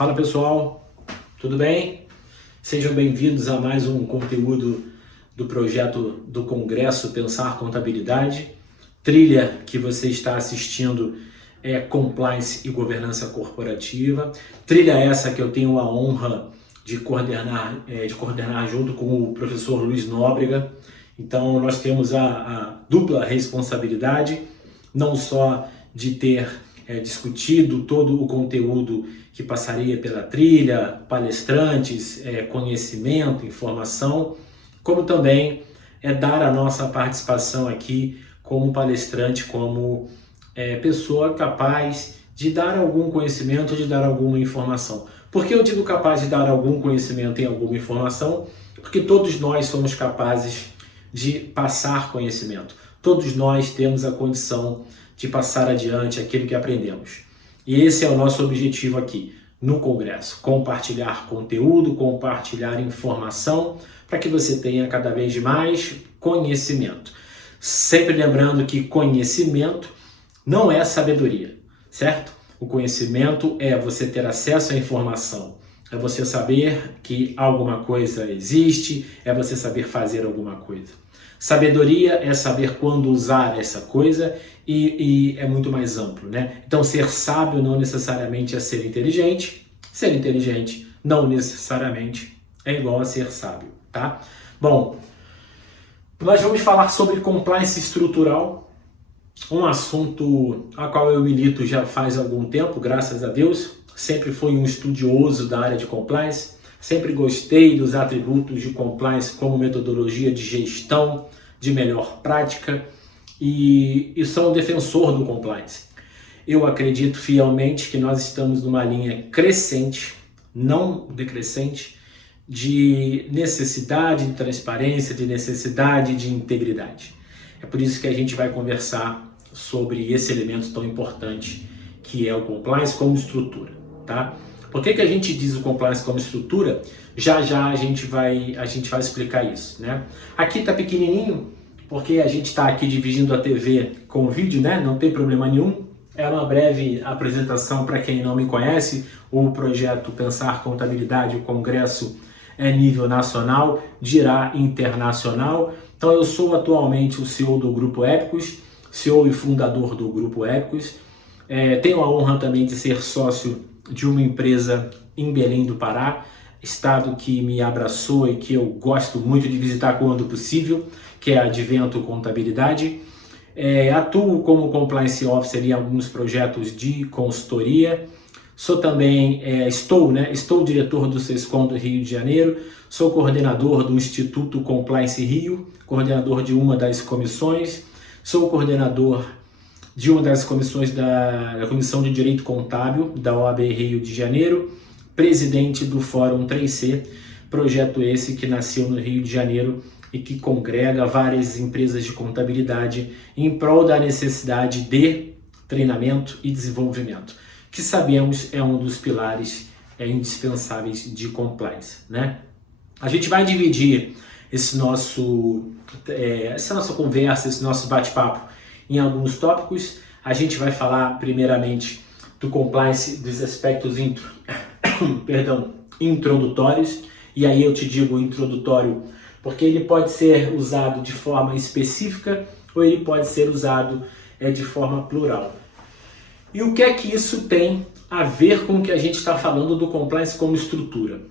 Fala pessoal, tudo bem? Sejam bem-vindos a mais um conteúdo do projeto do Congresso Pensar Contabilidade. Trilha que você está assistindo é Compliance e Governança Corporativa. Trilha essa que eu tenho a honra de coordenar junto com o professor Luiz Nóbrega. Então nós temos a dupla responsabilidade, não só de ter discutido todo o conteúdo que passaria pela trilha, palestrantes, conhecimento, informação, como também dar a nossa participação aqui como palestrante, como pessoa capaz de dar algum conhecimento, de dar alguma informação. Por que eu digo capaz de dar algum conhecimento e alguma informação? Porque todos nós somos capazes de passar conhecimento. Todos nós temos a condição de passar adiante aquilo que aprendemos. E esse é o nosso objetivo aqui no Congresso: compartilhar conteúdo, compartilhar informação para que você tenha cada vez mais conhecimento. Sempre lembrando que conhecimento não é sabedoria, certo? O conhecimento é você ter acesso à informação, é você saber que alguma coisa existe, é você saber fazer alguma coisa. Sabedoria é saber quando usar essa coisa e é muito mais amplo, né? Então, ser sábio não necessariamente é ser inteligente não necessariamente é igual a ser sábio, tá? Bom, nós vamos falar sobre compliance estrutural, um assunto a qual eu milito já faz algum tempo, graças a Deus. Sempre fui um estudioso da área de compliance, sempre gostei dos atributos de compliance como metodologia de gestão, de melhor prática, e sou um defensor do compliance. Eu acredito fielmente que nós estamos numa linha crescente, não decrescente, de necessidade de transparência, de necessidade de integridade. É por isso que a gente vai conversar sobre esse elemento tão importante que é o compliance como estrutura, tá? Por que a gente diz o compliance como estrutura? Já a gente vai explicar isso, né? Aqui tá pequenininho, porque a gente está aqui dividindo a TV com o vídeo, né? Não tem problema nenhum. É uma breve apresentação para quem não me conhece. O projeto Pensar Contabilidade, o Congresso é nível nacional, dirá internacional. Então eu sou atualmente o CEO do Grupo Épicos, CEO e fundador do Grupo Épicos. Tenho a honra também de ser sócio de uma empresa em Belém do Pará, estado que me abraçou e que eu gosto muito de visitar quando possível, que é a Advento Contabilidade. Atuo como Compliance Officer em alguns projetos de consultoria. Sou também, estou diretor do SESCOM do Rio de Janeiro, sou coordenador do Instituto Compliance Rio, coordenador de uma das comissões, sou coordenador de uma das comissões da Comissão de Direito Contábil da OAB Rio de Janeiro, presidente do Fórum 3C, projeto esse que nasceu no Rio de Janeiro e que congrega várias empresas de contabilidade em prol da necessidade de treinamento e desenvolvimento, que sabemos é um dos pilares indispensáveis de compliance, né? A gente vai dividir essa nossa conversa, esse nosso bate-papo em alguns tópicos. A gente vai falar primeiramente do compliance, dos aspectos introdutórios, e aí eu te digo introdutório porque ele pode ser usado de forma específica ou ele pode ser usado de forma plural. E o que é que isso tem a ver com o que a gente está falando do compliance como estrutura?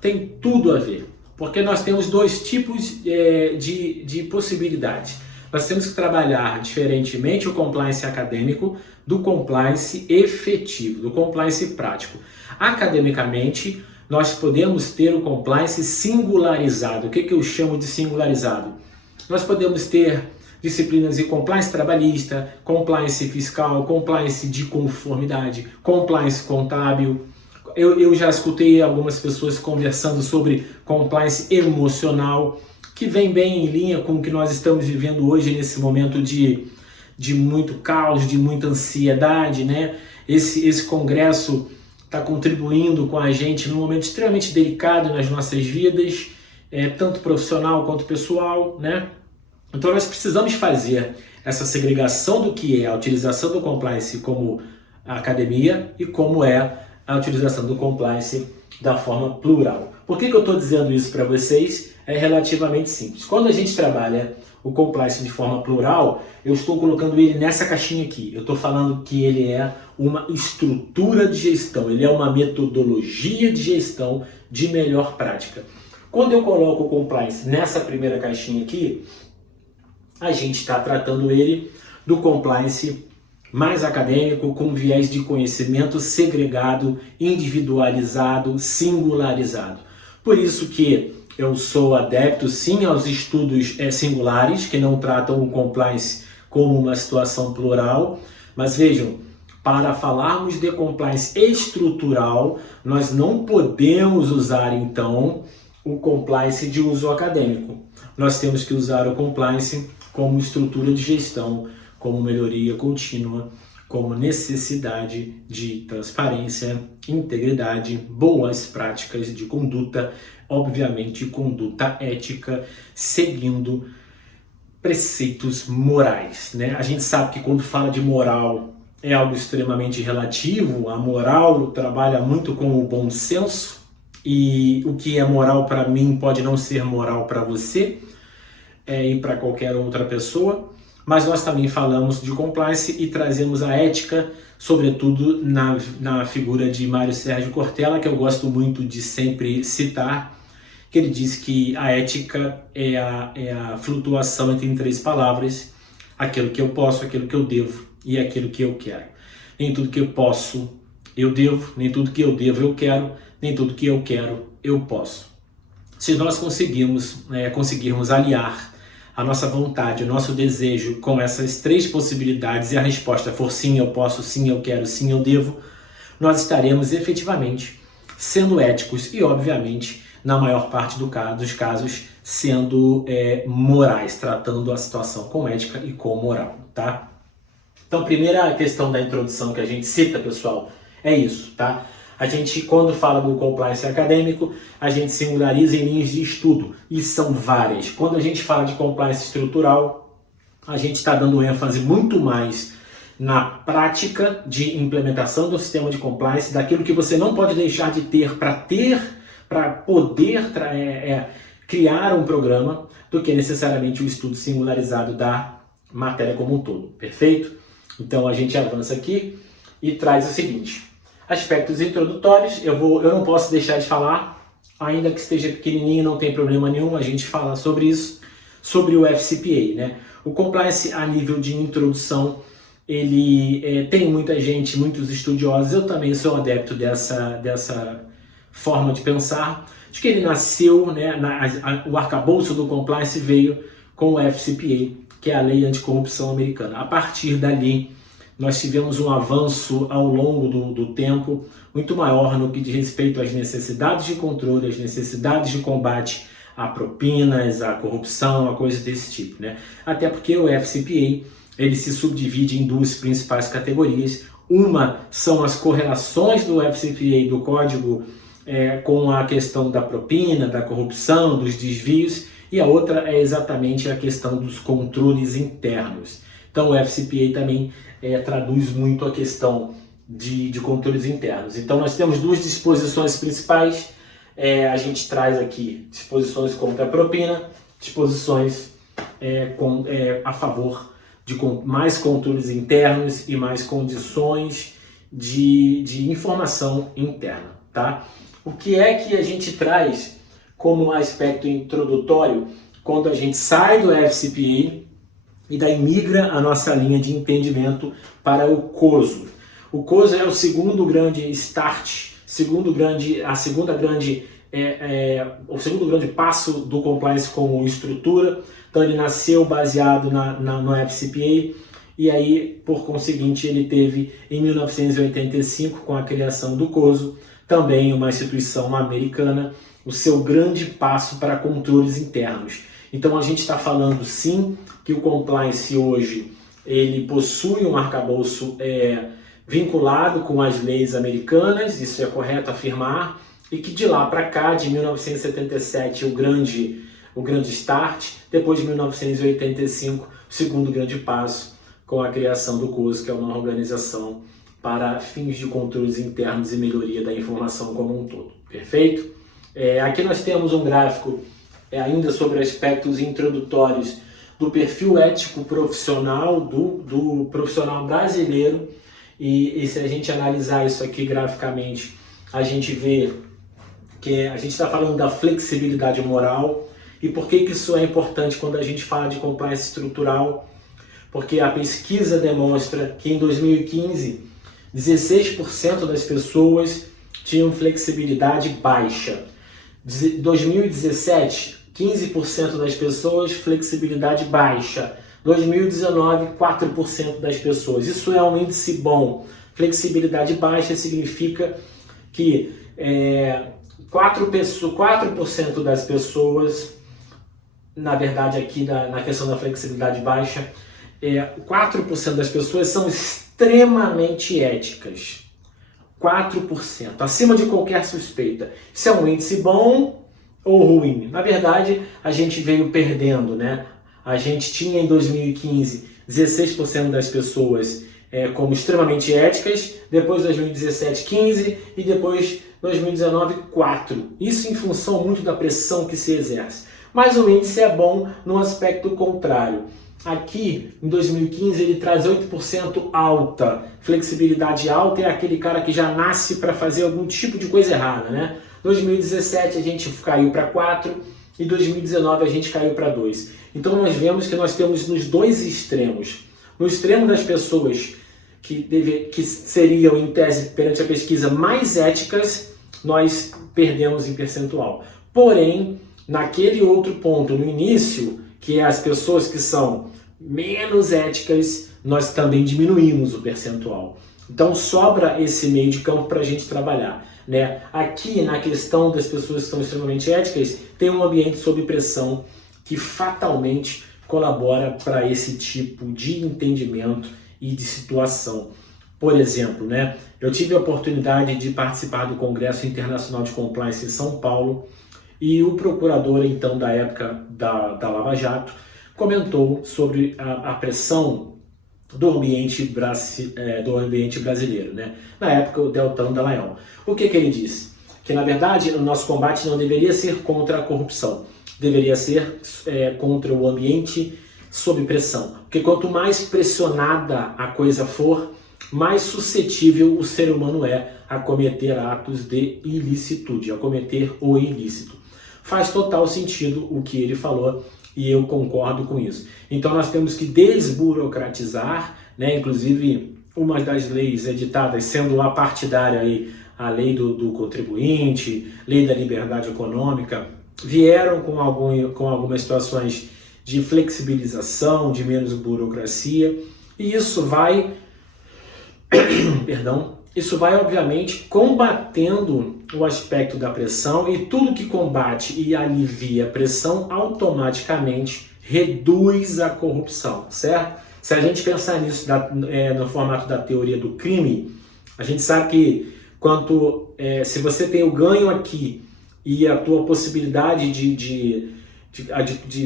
Tem tudo a ver, porque nós temos dois tipos de possibilidades. Nós temos que trabalhar diferentemente o compliance acadêmico do compliance efetivo, do compliance prático. Academicamente, nós podemos ter o compliance singularizado. O que eu chamo de singularizado? Nós podemos ter disciplinas de compliance trabalhista, compliance fiscal, compliance de conformidade, compliance contábil. Eu já escutei algumas pessoas conversando sobre compliance emocional, que vem bem em linha com o que nós estamos vivendo hoje nesse momento de muito caos, de muita ansiedade, né? Esse congresso está contribuindo com a gente num momento extremamente delicado nas nossas vidas, tanto profissional quanto pessoal, né? Então nós precisamos fazer essa segregação do que é a utilização do compliance como academia e como é a utilização do compliance da forma plural. Por que eu estou dizendo isso para vocês? É relativamente simples. Quando a gente trabalha o compliance de forma plural, eu estou colocando ele nessa caixinha aqui. Eu estou falando que ele é uma estrutura de gestão, ele é uma metodologia de gestão de melhor prática. Quando eu coloco o compliance nessa primeira caixinha aqui, a gente está tratando ele do compliance mais acadêmico, com viés de conhecimento segregado, individualizado, singularizado. Por isso que eu sou adepto sim aos estudos singulares, que não tratam o compliance como uma situação plural, mas vejam, para falarmos de compliance estrutural, nós não podemos usar então o compliance de uso acadêmico. Nós temos que usar o compliance como estrutura de gestão, como melhoria contínua, como necessidade de transparência, integridade, boas práticas de conduta, obviamente conduta ética, seguindo preceitos morais, né? A gente sabe que quando fala de moral é algo extremamente relativo, a moral trabalha muito com o bom senso, e o que é moral para mim pode não ser moral para você e para qualquer outra pessoa, mas nós também falamos de compliance e trazemos a ética, sobretudo na figura de Mário Sérgio Cortella, que eu gosto muito de sempre citar, que ele diz que a ética é a flutuação entre três palavras: aquilo que eu posso, aquilo que eu devo e aquilo que eu quero. Nem tudo que eu posso eu devo, nem tudo que eu devo eu quero, nem tudo que eu quero eu posso. Se nós conseguirmos aliar a nossa vontade, o nosso desejo com essas três possibilidades e a resposta for sim, eu posso, sim, eu quero, sim, eu devo, nós estaremos efetivamente sendo éticos e, obviamente, na maior parte dos casos, sendo morais, tratando a situação com ética e com moral, tá? Então, primeira questão da introdução que a gente cita, pessoal, é isso, tá? A gente, quando fala do compliance acadêmico, a gente singulariza em linhas de estudo, e são várias. Quando a gente fala de compliance estrutural, a gente está dando ênfase muito mais na prática de implementação do sistema de compliance, daquilo que você não pode deixar de ter para poder criar um programa, do que necessariamente o estudo singularizado da matéria como um todo, perfeito? Então a gente avança aqui e traz o seguinte: aspectos introdutórios. Eu não posso deixar de falar, ainda que esteja pequenininho, não tem problema nenhum, a gente fala sobre isso, sobre o FCPA, né? O compliance a nível de introdução, ele tem muita gente, muitos estudiosos, eu também sou adepto dessa forma de pensar, de que ele nasceu, né, o arcabouço do compliance veio com o FCPA, que é a Lei Anticorrupção Americana. A partir dali, nós tivemos um avanço ao longo do tempo muito maior no que diz respeito às necessidades de controle, às necessidades de combate a propinas, a corrupção, a coisas desse tipo, né? Até porque o FCPA ele se subdivide em duas principais categorias. Uma são as correlações do FCPA, do código, com a questão da propina, da corrupção, dos desvios, e a outra é exatamente a questão dos controles internos. Então o FCPA também traduz muito a questão de controles internos. Então nós temos duas disposições principais. A gente traz aqui disposições contra a propina, disposições a favor de mais controles internos e mais condições de informação interna, tá? O que é que a gente traz como aspecto introdutório quando a gente sai do FCPA e daí migra a nossa linha de entendimento para o COSO? O COSO é o segundo grande start, o segundo grande passo do compliance como estrutura. Então ele nasceu baseado no FCPA e aí, por conseguinte, ele teve em 1985, com a criação do COSO, também uma instituição americana, o seu grande passo para controles internos. Então a gente está falando sim que o compliance hoje ele possui um arcabouço vinculado com as leis americanas, isso é correto afirmar, e que de lá para cá, de 1977, o grande start, depois de 1985, o segundo grande passo com a criação do COSO, que é uma organização para fins de controles internos e melhoria da informação como um todo. Perfeito? Aqui nós temos um gráfico ainda sobre aspectos introdutórios do perfil ético profissional do profissional brasileiro, e se a gente analisar isso aqui graficamente, a gente vê que a gente está falando da flexibilidade moral. E por que isso é importante quando a gente fala de compliance estrutural? Porque a pesquisa demonstra que em 2015, 16% das pessoas tinham flexibilidade baixa. 2017, 15% das pessoas, flexibilidade baixa. 2019, 4% das pessoas. Isso é um índice bom. Flexibilidade baixa significa que 4% das pessoas, na verdade aqui na questão da flexibilidade baixa, 4% das pessoas são extremamente éticas. 4%, acima de qualquer suspeita. Isso é um índice bom ou ruim? Na verdade, a gente veio perdendo, né? A gente tinha em 2015 16% das pessoas como extremamente éticas, depois 2017 15% e depois 2019 4%. Isso em função muito da pressão que se exerce. Mas o índice é bom no aspecto contrário. Aqui, em 2015, ele traz 8% alta. Flexibilidade alta é aquele cara que já nasce para fazer algum tipo de coisa errada, né? 2017 a gente caiu para 4% e 2019 a gente caiu para 2%. Então nós vemos que nós temos nos dois extremos. No extremo das pessoas que seriam, em tese, perante a pesquisa, mais éticas, nós perdemos em percentual. Porém, naquele outro ponto, no início, que é as pessoas que são menos éticas, nós também diminuímos o percentual. Então sobra esse meio de campo para a gente trabalhar, né? Aqui, na questão das pessoas que são extremamente éticas, tem um ambiente sob pressão que fatalmente colabora para esse tipo de entendimento e de situação. Por exemplo, né, eu tive a oportunidade de participar do Congresso Internacional de Compliance em São Paulo, e o procurador, então, da época da Lava Jato, comentou sobre a pressão do ambiente brasileiro, né? Na época, o Deltan Dallagnol. O que ele disse? Que, na verdade, o nosso combate não deveria ser contra a corrupção, deveria ser contra o ambiente sob pressão. Porque quanto mais pressionada a coisa for, mais suscetível o ser humano é a cometer atos de ilicitude, a cometer o ilícito. Faz total sentido o que ele falou e eu concordo com isso. Então nós temos que desburocratizar, né? Inclusive uma das leis editadas, sendo a partidária aí, a lei do contribuinte, lei da liberdade econômica, vieram com algumas situações de flexibilização, de menos burocracia, e isso vai isso vai obviamente combatendo o aspecto da pressão, e tudo que combate e alivia a pressão automaticamente reduz a corrupção, certo? Se a gente pensar nisso no formato da teoria do crime, a gente sabe que se você tem o ganho aqui e a tua possibilidade de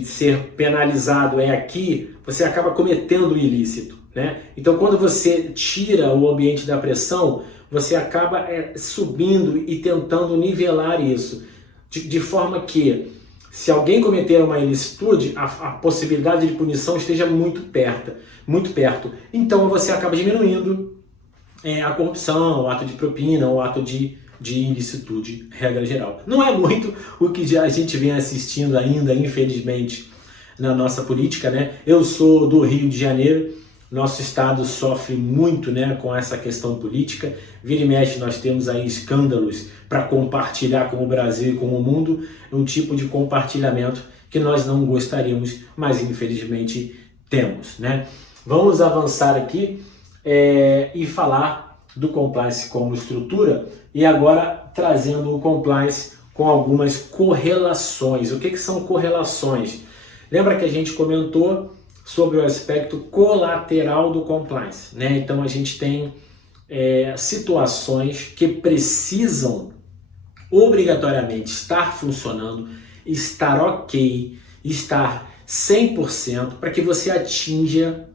ser penalizado é aqui, você acaba cometendo o ilícito, né? Então, quando você tira o ambiente da pressão, você acaba subindo e tentando nivelar isso, de forma que, se alguém cometer uma ilicitude, a possibilidade de punição esteja muito perto. Então, você acaba diminuindo a corrupção, o ato de propina, o ato de ilicitude, regra geral. Não é muito o que a gente vem assistindo ainda, infelizmente, na nossa política, né? Eu sou do Rio de Janeiro, nosso estado sofre muito, né, com essa questão política. Vira e mexe nós temos aí escândalos para compartilhar com o Brasil e com o mundo, um tipo de compartilhamento que nós não gostaríamos, mas infelizmente temos, né? Vamos avançar aqui e falar do compliance como estrutura, e agora trazendo o compliance com algumas correlações. O que são correlações? Lembra que a gente comentou sobre o aspecto colateral do compliance, né? Então a gente tem situações que precisam obrigatoriamente estar funcionando, estar ok, estar 100% para que você atinja,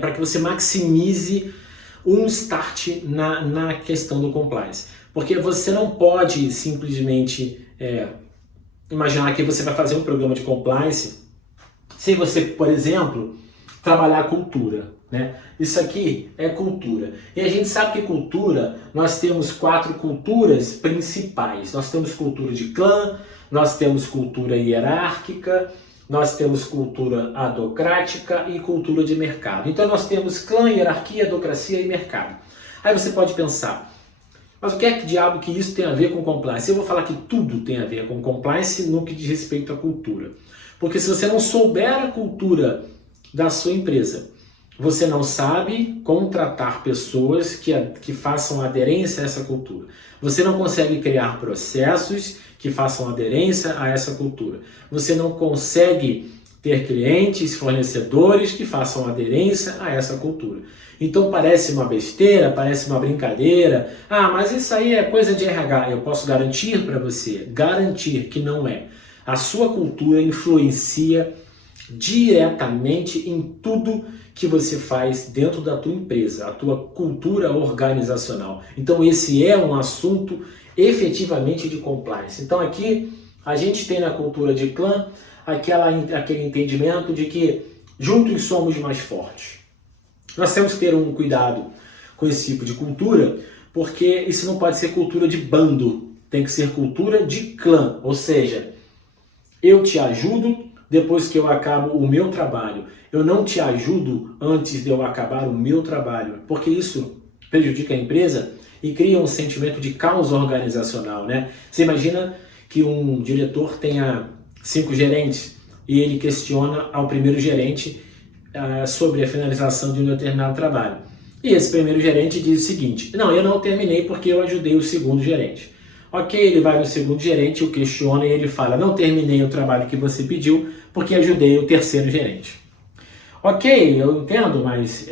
para que você maximize um start na questão do compliance. Porque você não pode simplesmente imaginar que você vai fazer um programa de compliance sem você, por exemplo, trabalhar a cultura, né? Isso aqui é cultura. E a gente sabe que cultura, nós temos 4 culturas principais. Nós temos cultura de clã, nós temos cultura hierárquica, nós temos cultura adocrática e cultura de mercado. Então nós temos clã, hierarquia, adocracia e mercado. Aí você pode pensar, mas o que é que diabo que isso tem a ver com compliance? Eu vou falar que tudo tem a ver com compliance no que diz respeito à cultura. Porque se você não souber a cultura da sua empresa, você não sabe contratar pessoas que façam aderência a essa cultura. Você não consegue criar processos que façam aderência a essa cultura. Você não consegue ter clientes, fornecedores que façam aderência a essa cultura. Então parece uma besteira, parece uma brincadeira. Ah, mas isso aí é coisa de RH. Eu posso garantir para você, garantir que não é. A sua cultura influencia diretamente em tudo que você faz dentro da tua empresa, a tua cultura organizacional. Então esse é um assunto efetivamente de compliance. Então aqui a gente tem na cultura de clã aquele entendimento de que juntos somos mais fortes. Nós temos que ter um cuidado com esse tipo de cultura, porque isso não pode ser cultura de bando, tem que ser cultura de clã, ou seja, eu te ajudo depois que eu acabo o meu trabalho. Eu não te ajudo antes de eu acabar o meu trabalho, porque isso prejudica a empresa e cria um sentimento de caos organizacional, né? Você imagina que um diretor tenha 5 gerentes e ele questiona ao primeiro gerente sobre a finalização de um determinado trabalho. E esse primeiro gerente diz o seguinte: não, eu não terminei porque eu ajudei o segundo gerente. Ok, ele vai no segundo gerente, o questiona e ele fala: não terminei o trabalho que você pediu porque ajudei o terceiro gerente. Ok, eu entendo, mas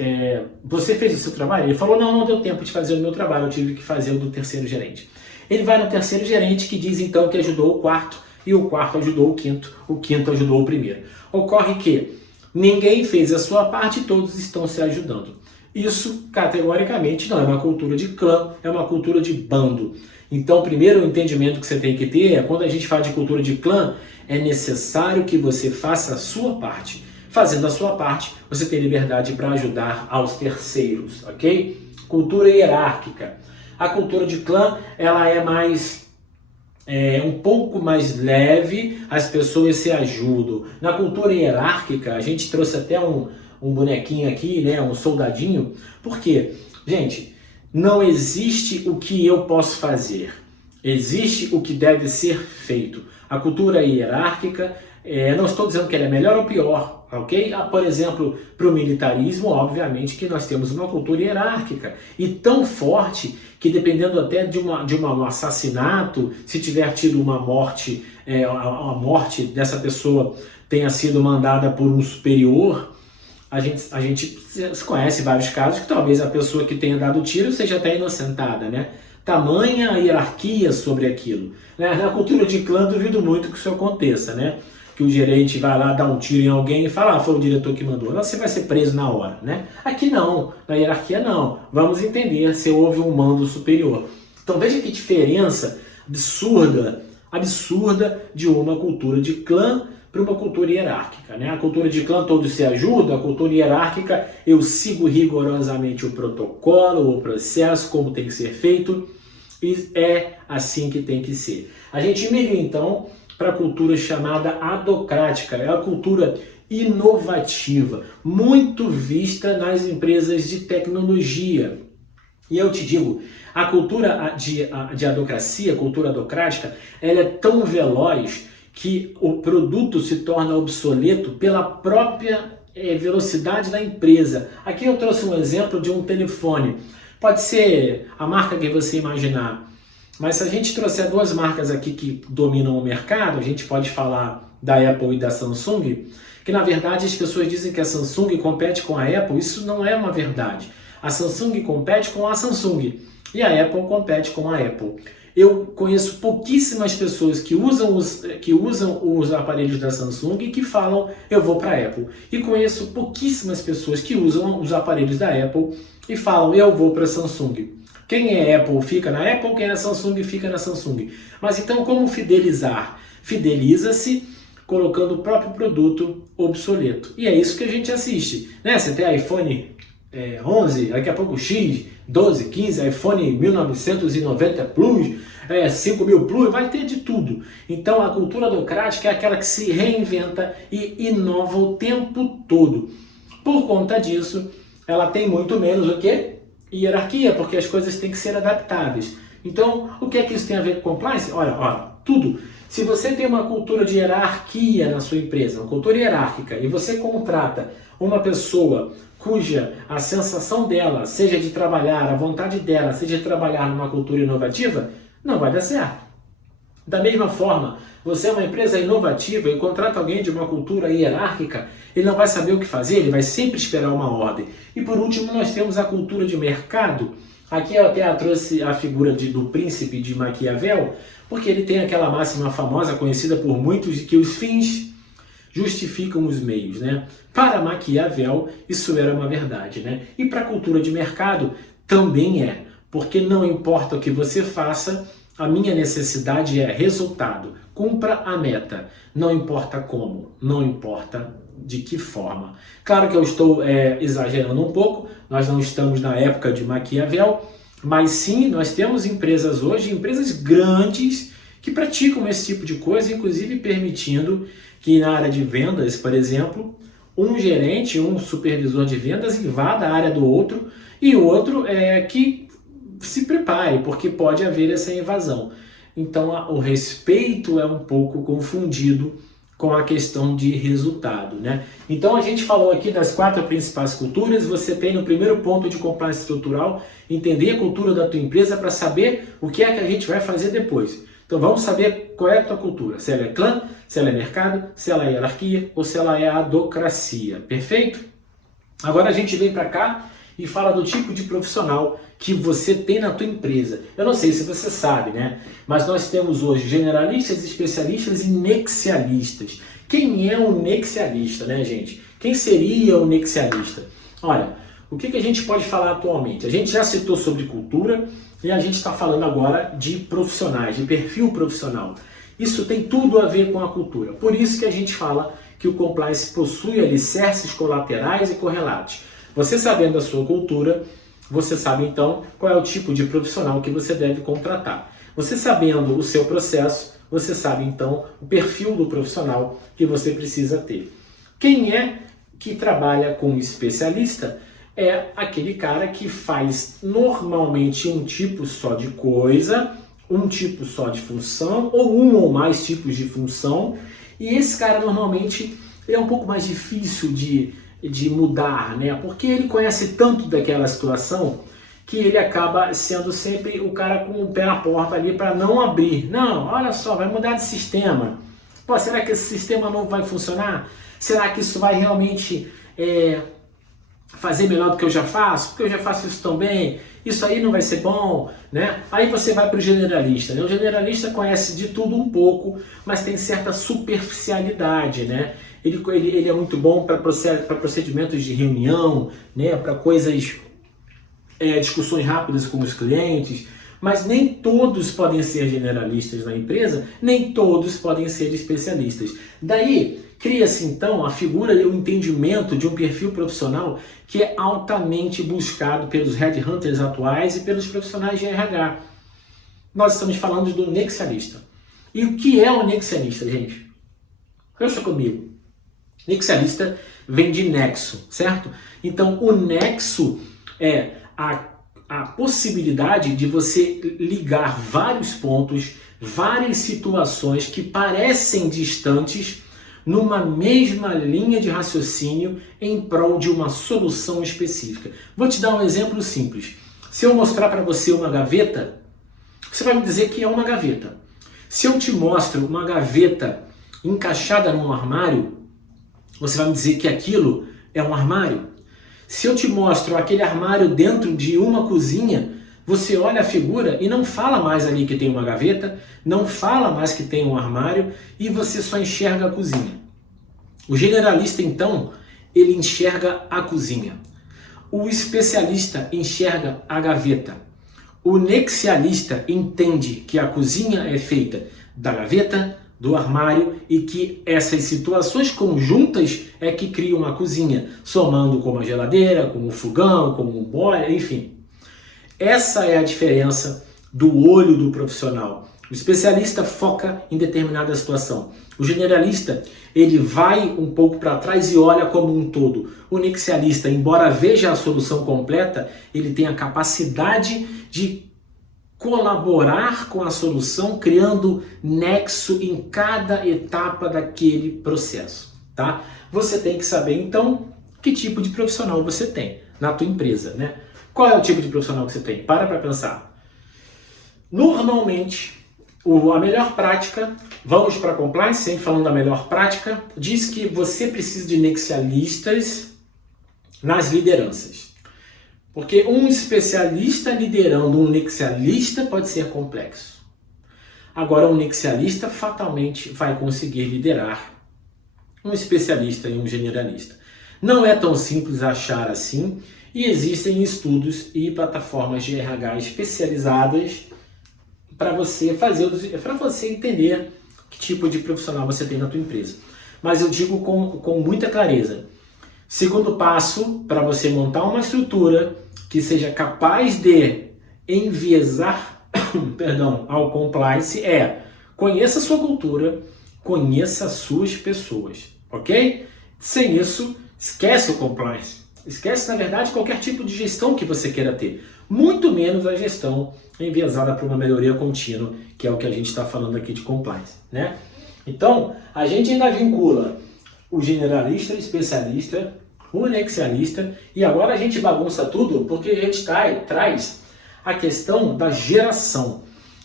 você fez o seu trabalho? Ele falou: não deu tempo de fazer o meu trabalho, eu tive que fazer o do terceiro gerente. Ele vai no terceiro gerente, que diz então que ajudou o quarto, e o quarto ajudou o quinto ajudou o primeiro. Ocorre que ninguém fez a sua parte e todos estão se ajudando. Isso, categoricamente, não é uma cultura de clã, é uma cultura de bando. Então, o primeiro entendimento que você tem que ter é, quando a gente fala de cultura de clã, é necessário que você faça a sua parte. Fazendo a sua parte, você tem liberdade para ajudar aos terceiros, ok? Cultura hierárquica. A cultura de clã, ela é um pouco mais leve, as pessoas se ajudam. Na cultura hierárquica, a gente trouxe até um bonequinho aqui, né, um soldadinho. Por quê? Gente, não existe o que eu posso fazer, existe o que deve ser feito. A cultura hierárquica, não estou dizendo que ela é melhor ou pior, ok? Por exemplo, para o militarismo, obviamente que nós temos uma cultura hierárquica e tão forte que, dependendo até de um assassinato, se tiver tido uma morte, a morte dessa pessoa tenha sido mandada por um superior, a gente conhece vários casos que talvez a pessoa que tenha dado o tiro seja até inocentada, né? Tamanha hierarquia sobre aquilo. Né? Na cultura de clã, duvido muito que isso aconteça, né? Que o gerente vai lá dar um tiro em alguém e fala: foi o diretor que mandou. Não, você vai ser preso na hora, né? Aqui não, na hierarquia não. Vamos entender se houve um mando superior. Então veja que diferença absurda de uma cultura de clã para uma cultura hierárquica, né? A cultura de clã todos se ajudam, a cultura hierárquica eu sigo rigorosamente o protocolo, o processo, como tem que ser feito, e é assim que tem que ser. A gente migra então para a cultura chamada adocrática, é a cultura inovativa, muito vista nas empresas de tecnologia. E eu te digo, a cultura de adocracia, a cultura adocrática, ela é tão veloz que o produto se torna obsoleto pela própria velocidade da empresa. Aqui eu trouxe um exemplo de um telefone. Pode ser a marca que você imaginar, mas se a gente trouxer 2 marcas aqui que dominam o mercado, a gente pode falar da Apple e da Samsung, que na verdade as pessoas dizem que a Samsung compete com a Apple. Isso não é uma verdade. A Samsung compete com a Samsung e a Apple compete com a Apple. Eu conheço pouquíssimas pessoas que usam os aparelhos da Samsung e que falam, eu vou para a Apple. E conheço pouquíssimas pessoas que usam os aparelhos da Apple e falam, eu vou para a Samsung. Quem é Apple fica na Apple, quem é Samsung fica na Samsung. Mas então como fidelizar? Fideliza-se colocando o próprio produto obsoleto. E é isso que a gente assiste, né? Você tem iPhone 11, daqui a pouco X, 12, 15, iPhone 1990 Plus, 5000 Plus, vai ter de tudo. Então a cultura docrática é aquela que se reinventa e inova o tempo todo. Por conta disso, ela tem muito menos o quê? Hierarquia, porque as coisas têm que ser adaptáveis. Então, o que é que isso tem a ver com compliance? Olha, tudo. Se você tem uma cultura de hierarquia na sua empresa, uma cultura hierárquica, e você contrata uma pessoa cuja a sensação dela, seja de trabalhar, a vontade dela, seja de trabalhar numa cultura inovativa, não vai dar certo. Da mesma forma, você é uma empresa inovativa e contrata alguém de uma cultura hierárquica, ele não vai saber o que fazer, ele vai sempre esperar uma ordem. E por último, nós temos a cultura de mercado. Aqui eu até trouxe a figura do príncipe de Maquiavel, porque ele tem aquela máxima famosa, conhecida por muitos, de que os fins justificam os meios, né? Para Maquiavel, isso era uma verdade, né? E para a cultura de mercado, também é. Porque não importa o que você faça, a minha necessidade é resultado. Cumpra a meta. Não importa como, não importa de que forma. Claro que eu estou exagerando um pouco, nós não estamos na época de Maquiavel, mas sim, nós temos empresas hoje, empresas grandes, que praticam esse tipo de coisa, inclusive permitindo que na área de vendas, por exemplo, um gerente, um supervisor de vendas invada a área do outro e o outro que se prepare, porque pode haver essa invasão. Então o respeito é um pouco confundido com a questão de resultado, né? Então a gente falou aqui das 4 principais culturas. Você tem no primeiro ponto de compliance estrutural, entender a cultura da tua empresa para saber o que é que a gente vai fazer depois. Então vamos saber qual é a tua cultura, se ela é clã, se ela é mercado, se ela é hierarquia ou se ela é adocracia, perfeito? Agora a gente vem para cá e fala do tipo de profissional que você tem na tua empresa. Eu não sei se você sabe, né? Mas nós temos hoje generalistas, especialistas e nexialistas. Quem é um nexialista, né, gente? Quem seria um nexialista? Olha, o que a gente pode falar atualmente? A gente já citou sobre cultura e a gente está falando agora de profissionais, de perfil profissional. Isso tem tudo a ver com a cultura. Por isso que a gente fala que o compliance possui alicerces colaterais e correlatos. Você sabendo a sua cultura, você sabe então qual é o tipo de profissional que você deve contratar. Você sabendo o seu processo, você sabe então o perfil do profissional que você precisa ter. Quem é que trabalha com especialista? É aquele cara que faz normalmente um tipo só de coisa, um tipo só de função, ou um ou mais tipos de função, e esse cara normalmente é um pouco mais difícil de mudar, né? Porque ele conhece tanto daquela situação que ele acaba sendo sempre o cara com o pé na porta ali para não abrir. Não, olha só, vai mudar de sistema. Pô, será que esse sistema novo vai funcionar? Será que isso vai realmente fazer melhor do que eu já faço? Porque eu já faço isso tão bem. Isso aí não vai ser bom, né? Aí você vai para o generalista, né? O generalista conhece de tudo um pouco, mas tem certa superficialidade, né? Ele é muito bom para procedimentos de reunião, né? Para coisas, discussões rápidas com os clientes, mas nem todos podem ser generalistas na empresa, nem todos podem ser especialistas. Daí cria-se então a figura e o entendimento de um perfil profissional que é altamente buscado pelos headhunters atuais e pelos profissionais de RH. Nós estamos falando do nexialista. E o que é o nexialista, gente? Pensa comigo. Nexialista vem de nexo, certo? Então o nexo é a possibilidade de você ligar vários pontos, várias situações que parecem distantes numa mesma linha de raciocínio em prol de uma solução específica. Vou te dar um exemplo simples. Se eu mostrar para você uma gaveta, você vai me dizer que é uma gaveta. Se eu te mostro uma gaveta encaixada num armário, você vai me dizer que aquilo é um armário. Se eu te mostro aquele armário dentro de uma cozinha, Você olha a figura e não fala mais ali que tem uma gaveta, não fala mais que tem um armário e você só enxerga a cozinha. O generalista, então, ele enxerga a cozinha. O especialista enxerga a gaveta. O nexialista entende que a cozinha é feita da gaveta, do armário e que essas situações conjuntas é que criam a cozinha, somando com a geladeira, com o fogão, com o boiler, enfim. Essa é a diferença do olho do profissional. O especialista foca em determinada situação. O generalista, ele vai um pouco para trás e olha como um todo. O nexialista, embora veja a solução completa, ele tem a capacidade de colaborar com a solução, criando nexo em cada etapa daquele processo, tá? Você tem que saber, então, que tipo de profissional você tem na tua empresa, né? Qual é o tipo de profissional que você tem? Para pensar. Normalmente, a melhor prática, vamos para a compliance, sempre falando da melhor prática, diz que você precisa de nexialistas nas lideranças. Porque um especialista liderando um nexialista pode ser complexo. Agora, um nexialista fatalmente vai conseguir liderar um especialista e um generalista. Não é tão simples achar assim, e existem estudos e plataformas de RH especializadas para você entender que tipo de profissional você tem na tua empresa. Mas eu digo com muita clareza. Segundo passo para você montar uma estrutura que seja capaz de enviesar ao compliance é: conheça a sua cultura, conheça as suas pessoas, ok? Sem isso, esquece o compliance. Esquece, na verdade, qualquer tipo de gestão que você queira ter. Muito menos a gestão enviesada para uma melhoria contínua, que é o que a gente está falando aqui de compliance, né? Então, a gente ainda vincula o generalista, o especialista, o nexialista, e agora a gente bagunça tudo porque a gente traz a questão da geração.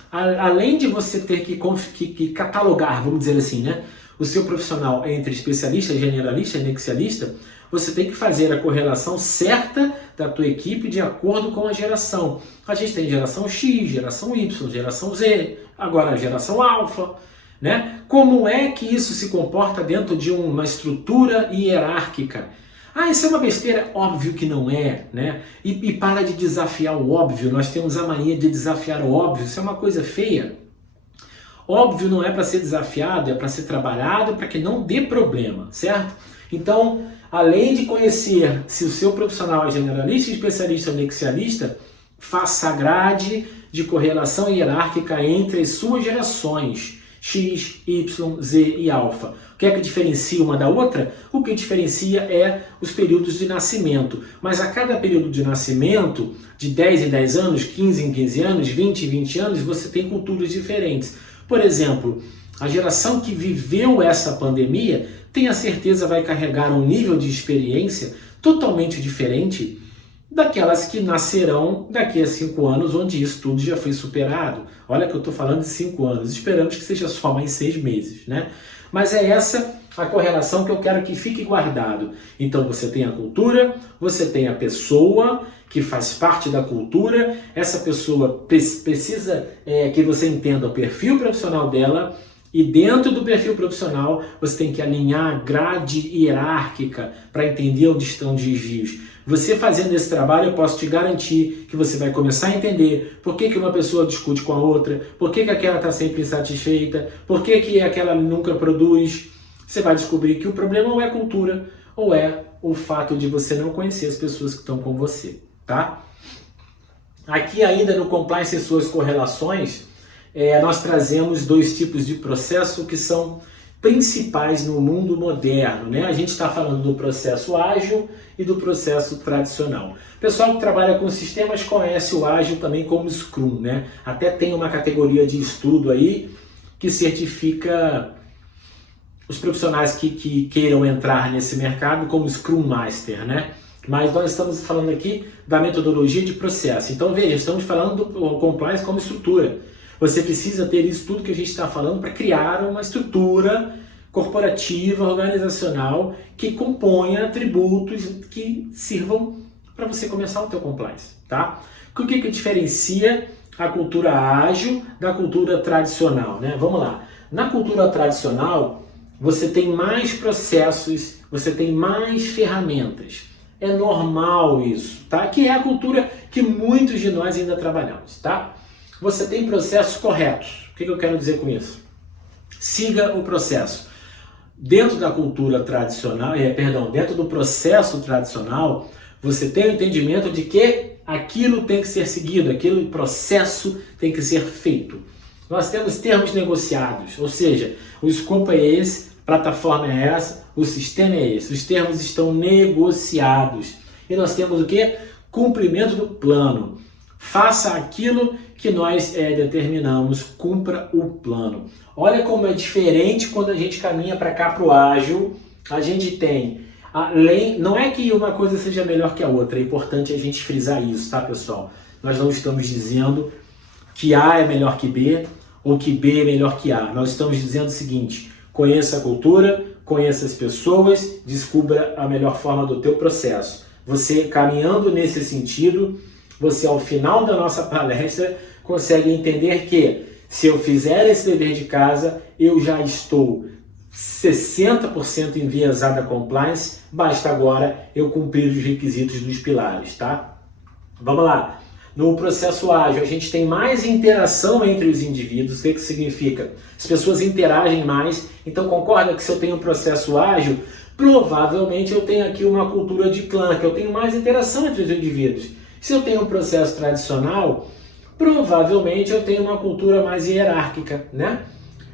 Além de você ter que catalogar, vamos dizer assim, né, o seu profissional entre especialista, generalista e nexialista, você tem que fazer a correlação certa da tua equipe de acordo com a geração. A gente tem geração X, geração Y, geração Z, agora a geração alfa, né? Como é que isso se comporta dentro de uma estrutura hierárquica? Ah, isso é uma besteira? Óbvio que não é, né? E para de desafiar o óbvio. Nós temos a mania de desafiar o óbvio. Isso é uma coisa feia. Óbvio não é para ser desafiado, é para ser trabalhado para que não dê problema, certo? Então, além de conhecer se o seu profissional é generalista, especialista ou nexialista, faça a grade de correlação hierárquica entre as suas gerações X, Y, Z e alfa. O que é que diferencia uma da outra? O que diferencia é os períodos de nascimento. Mas a cada período de nascimento, de 10 em 10 anos, 15 em 15 anos, 20 em 20 anos, você tem culturas diferentes. Por exemplo, a geração que viveu essa pandemia, tenha certeza vai carregar um nível de experiência totalmente diferente daquelas que nascerão daqui a 5 anos, onde isso tudo já foi superado. Olha que eu estou falando de 5 anos, esperamos que seja só mais 6 meses, né? Mas é essa a correlação que eu quero que fique guardado. Então você tem a cultura, você tem a pessoa que faz parte da cultura, essa pessoa precisa que você entenda o perfil profissional dela, e dentro do perfil profissional você tem que alinhar a grade hierárquica para entender onde estão os desvios. Você fazendo esse trabalho, eu posso te garantir que você vai começar a entender por que uma pessoa discute com a outra, por que aquela está sempre insatisfeita, por que aquela nunca produz. Você vai descobrir que o problema ou é cultura ou é o fato de você não conhecer as pessoas que estão com você, tá? Aqui ainda no Compliance e suas correlações, nós trazemos 2 tipos de processo que são principais no mundo moderno, né? A gente está falando do processo ágil e do processo tradicional. O pessoal que trabalha com sistemas conhece o ágil também como Scrum, né? Até tem uma categoria de estudo aí que certifica os profissionais que queiram entrar nesse mercado como Scrum Master, né? Mas nós estamos falando aqui da metodologia de processo. Então veja, estamos falando do compliance como estrutura. Você precisa ter isso tudo que a gente está falando para criar uma estrutura corporativa, organizacional, que componha atributos que sirvam para você começar o teu compliance, tá? O que diferencia a cultura ágil da cultura tradicional, né? Vamos lá. Na cultura tradicional, você tem mais processos, você tem mais ferramentas. É normal isso, tá? Que é a cultura que muitos de nós ainda trabalhamos, tá? Você tem processos corretos. O que eu quero dizer com isso? Siga o processo. Dentro da cultura tradicional, dentro do processo tradicional, você tem o entendimento de que aquilo tem que ser seguido, aquele processo tem que ser feito. Nós temos termos negociados, ou seja, o escopo é esse, a plataforma é essa, o sistema é esse, os termos estão negociados. E nós temos o quê? Cumprimento do plano. Faça aquilo que nós determinamos, cumpra o plano. Olha como é diferente quando a gente caminha para cá para o ágil. A gente tem, além, não é que uma coisa seja melhor que a outra, é importante a gente frisar isso, tá, pessoal? Nós não estamos dizendo que A é melhor que B ou que B é melhor que A. Nós estamos dizendo o seguinte: conheça a cultura, conheça as pessoas, descubra a melhor forma do teu processo. Você caminhando nesse sentido, você ao final da nossa palestra consegue entender que se eu fizer esse dever de casa, eu já estou 60% enviesado a compliance, basta agora eu cumprir os requisitos dos pilares, tá? Vamos lá. No processo ágil, a gente tem mais interação entre os indivíduos. O que significa? As pessoas interagem mais. Então, concorda que se eu tenho um processo ágil, provavelmente eu tenho aqui uma cultura de clã, que eu tenho mais interação entre os indivíduos. Se eu tenho um processo tradicional, provavelmente eu tenho uma cultura mais hierárquica, né?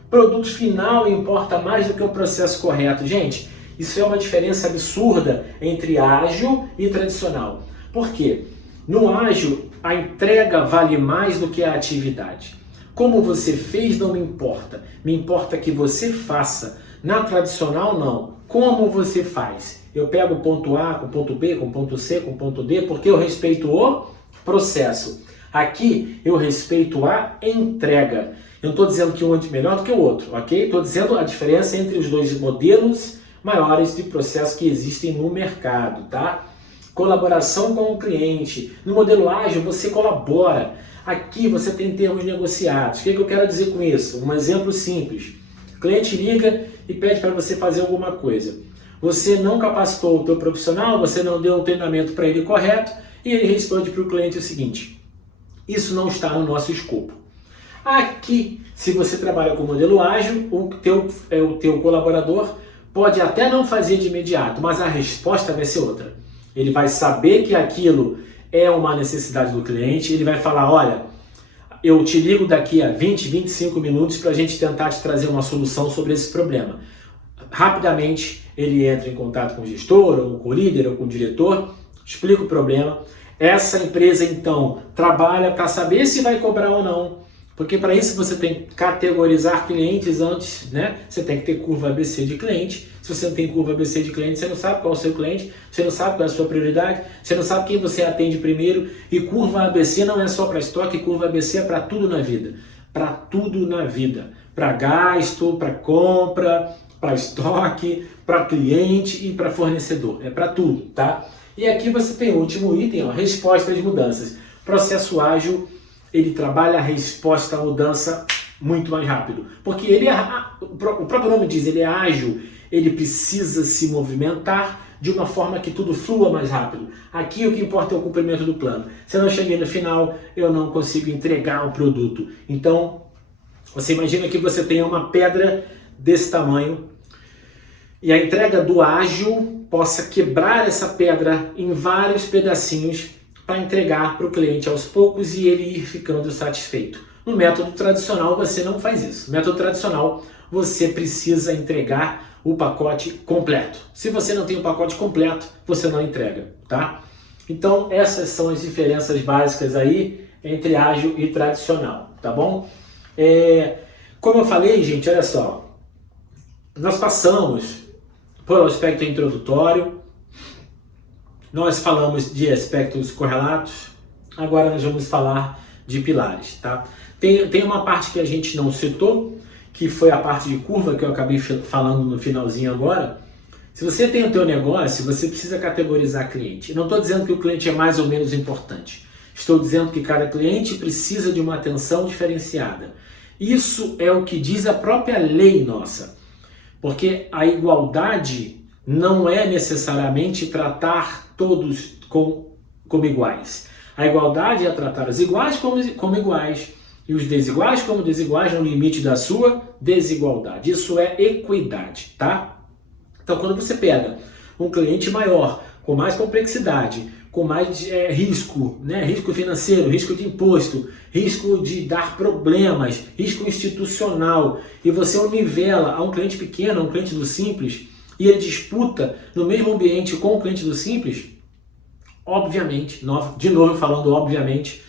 Produto final importa mais do que o processo correto. Gente, isso é uma diferença absurda entre ágil e tradicional. Por quê? No ágil, a entrega vale mais do que a atividade. Como você fez não me importa. Me importa que você faça. Na tradicional, não. Como você faz? Eu pego o ponto A com o ponto B, com o ponto C, com o ponto D, porque eu respeito o processo. Aqui, eu respeito a entrega. Eu não estou dizendo que um é melhor do que o outro, ok? Estou dizendo a diferença entre os dois modelos maiores de processo que existem no mercado, tá? Colaboração com o cliente. No modelo ágil, você colabora. Aqui você tem termos negociados. O que eu quero dizer com isso? Um exemplo simples. O cliente liga e pede para você fazer alguma coisa. Você não capacitou o teu profissional, você não deu o treinamento para ele correto, e ele responde para o cliente o seguinte: isso não está no nosso escopo. Aqui, se você trabalha com modelo ágil, o teu colaborador pode até não fazer de imediato, mas a resposta vai ser outra. Ele vai saber que aquilo é uma necessidade do cliente, ele vai falar: olha, eu te ligo daqui a 20, 25 minutos para a gente tentar te trazer uma solução sobre esse problema. Rapidamente ele entra em contato com o gestor, ou com o líder, ou com o diretor, explica o problema. Essa empresa então trabalha para saber se vai cobrar ou não, porque para isso você tem que categorizar clientes antes, né? Você tem que ter curva ABC de cliente. Se você não tem curva ABC de cliente, você não sabe qual é o seu cliente, você não sabe qual é a sua prioridade, você não sabe quem você atende primeiro. E curva ABC não é só para estoque, curva ABC é para tudo na vida. Para tudo na vida. Para gasto, para compra, para estoque, para cliente e para fornecedor. É para tudo, tá? E aqui você tem o último item, ó, resposta às mudanças. Processo ágil, ele trabalha a resposta à mudança muito mais rápido. Porque ele o próprio nome diz, ele é ágil, ele precisa se movimentar de uma forma que tudo flua mais rápido. Aqui o que importa é o cumprimento do plano. Se eu não cheguei no final, eu não consigo entregar o produto. Então, você imagina que você tem uma pedra desse tamanho e a entrega do ágil possa quebrar essa pedra em vários pedacinhos para entregar para o cliente aos poucos e ele ir ficando satisfeito. No método tradicional você não faz isso. No método tradicional você precisa entregar o pacote completo. Se você não tem o pacote completo, você não entrega, tá? Então essas são as diferenças básicas aí entre ágil e tradicional, tá bom? Como eu falei, gente, olha só, nós passamos pelo aspecto introdutório, nós falamos de aspectos correlatos, agora nós vamos falar de pilares, tá? Tem uma parte que a gente não citou, que foi a parte de curva que eu acabei falando no finalzinho agora, Se você tem o teu negócio, você precisa categorizar cliente. Não estou dizendo que o cliente é mais ou menos importante. Estou dizendo que cada cliente precisa de uma atenção diferenciada. Isso é o que diz a própria lei nossa. Porque a igualdade não é necessariamente tratar todos como iguais. A igualdade é tratar os iguais como iguais e os desiguais como desiguais no limite da sua desigualdade. Isso é equidade, tá? Então, quando você pega um cliente maior, com mais complexidade, com mais risco, né? Risco financeiro, risco de imposto, risco de dar problemas, risco institucional, e você o nivela a um cliente pequeno, a um cliente do Simples, e ele disputa no mesmo ambiente com o cliente do Simples, obviamente, de novo falando obviamente,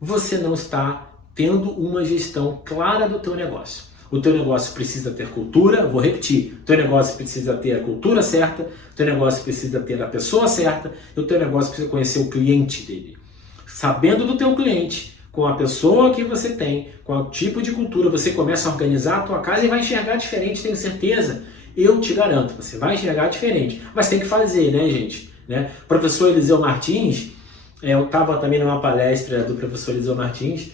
você não está tendo uma gestão clara do teu negócio. O teu negócio precisa ter cultura, vou repetir, o teu negócio precisa ter a cultura certa, o teu negócio precisa ter a pessoa certa, e o teu negócio precisa conhecer o cliente dele. Sabendo do teu cliente, com a pessoa que você tem, com o tipo de cultura, você começa a organizar a tua casa e vai enxergar diferente, tenho certeza. Eu te garanto, você vai enxergar diferente. Mas tem que fazer, né, gente? Né? O professor Eliseu Martins, eu estava também numa palestra do professor Eliseu Martins,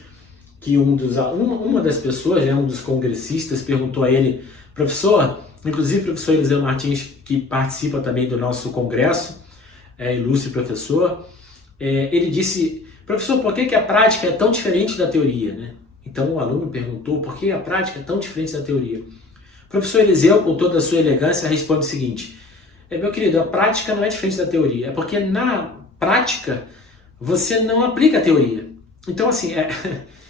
que uma das pessoas, né, um dos congressistas, perguntou a ele, professor, inclusive o professor Eliseu Martins, que participa também do nosso congresso, ilustre professor, ele disse, professor, por que a prática é tão diferente da teoria? Né? Então o aluno perguntou, por que a prática é tão diferente da teoria? O professor Eliseu, com toda a sua elegância, responde o seguinte, meu querido, a prática não é diferente da teoria, é porque na prática você não aplica a teoria. Então assim,